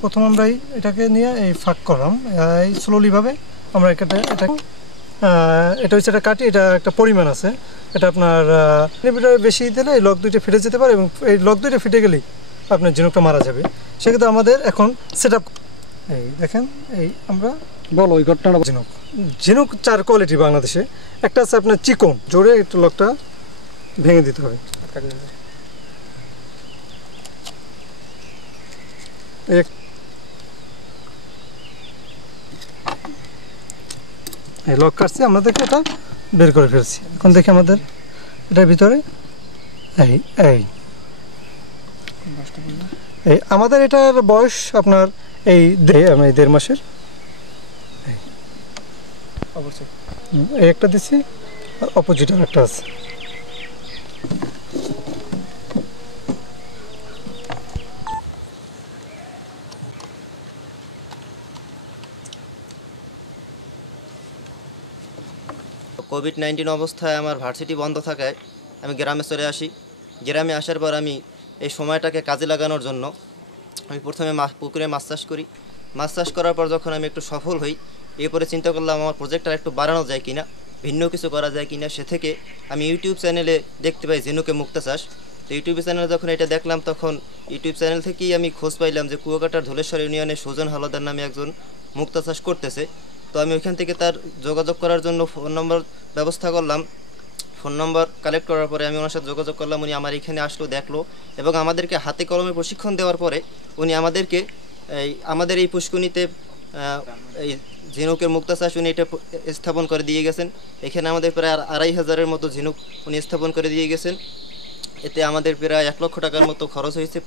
প্রথম আমরা এটাকে নিয়ে এই ফাঁক করলাম, এই স্লোলিভাবে আমরা এটা হচ্ছে একটা কাটি, এটা একটা পরিমাণ আছে, এটা আপনার মিলিমিটার বেশি দিলে এই লক দুইটা ফেটে যেতে পারে এবং এই লক দুইটা ফেটে গেলেই আপনার ঝিনুকটা মারা যাবে। সেক্ষেত্রে আমাদের এখন সেট আপ, এই দেখেন এই আমরা বলো ওই ঘটনাটা। ঝিনুক 4 কোয়ালিটি বাংলাদেশে, একটা আছে আপনার চিকন, জোরে একটু লকটা ভেঙে দিতে হবে। এই লক কাটছি, আমরা দেখে এটা বের করে ফেলছি। এখন দেখি আমাদের এটার ভিতরে এই এই এই আমাদের এটার বয়স আপনার এই 1.5 মাসের। এই একটা দিচ্ছি আর অপোজিট আর একটা আছে। কোভিড-19 অবস্থায় আমার ভার্সিটি বন্ধ থাকায় আমি গ্রামে চলে আসি। গ্রামে আসার পর আমি এই সময়টাকে কাজে লাগানোর জন্য আমি প্রথমে পুকুরে মাছ চাষ করি। মাছ চাষ করার পর যখন আমি একটু সফল হই, এরপরে চিন্তা করলাম আমার প্রজেক্টটা একটু বাড়ানো যায় কিনা, ভিন্ন কিছু করা যায় কিনা। সে থেকে আমি ইউটিউব চ্যানেলে দেখতে পাই ঝিনুকে মুক্তা চাষ। তো ইউটিউব চ্যানেলে যখন এটা দেখলাম, তখন ইউটিউব চ্যানেল থেকেই আমি খোঁজ পাইলাম যে কুয়াকাটার ধলেশ্বর ইউনিয়নে সুজন হালদার নামে একজন মুক্তা চাষ করতেছে। তো আমি ওইখান থেকে তার যোগাযোগ করার জন্য ফোন নম্বর ব্যবস্থা করলাম। ফোন নম্বর কালেক্ট করার পরে আমি ওনার সাথে যোগাযোগ করলাম। উনি আমার এখানে আসলো, দেখলো এবং আমাদেরকে হাতে কলমে প্রশিক্ষণ দেওয়ার পরে উনি আমাদেরকে আমাদের এই পুষ্কুনিতে এই ঝিনুকের মুক্তা চাষ উনি এটা স্থাপন করে দিয়ে গেছেন। এখানে আমাদের প্রায় 2500-এর মতো ঝিনুক উনি স্থাপন করে দিয়ে গেছেন। এতে আমাদের প্রায় 1 লক্ষ টাকার মতো খরচ হয়েছে।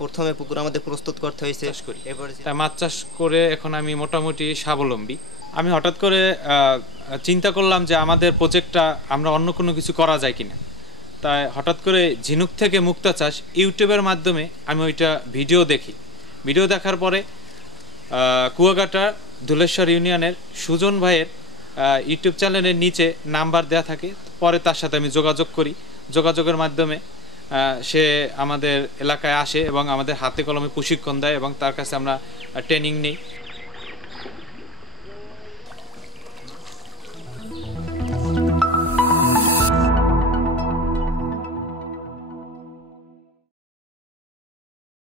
প্রথমে পুকুর আমাদের প্রস্তুত করতে হয়েছে। এরপরে মাছ চাষ করে এখন আমি মোটামুটি স্বাবলম্বী। আমি হঠাৎ করে চিন্তা করলাম যে আমাদের প্রজেক্টটা আমরা অন্য কোনো কিছু করা যায় কিনা। তাই হঠাৎ করে ঝিনুক থেকে মুক্তা চাষ ইউটিউবের মাধ্যমে আমি ওইটা ভিডিও দেখি। ভিডিও দেখার পরে কুয়াকাটা ধলেশ্বর ইউনিয়নের সুজন ভাইয়ের ইউটিউব চ্যানেলের নিচে নাম্বার দেওয়া থাকে। পরে তার সাথে আমি যোগাযোগ করি। যোগাযোগের মাধ্যমে সে আমাদের এলাকায় আসে এবং আমাদের হাতে কলমে প্রশিক্ষণ দেয় এবং তার কাছে আমরা ট্রেনিং নিই।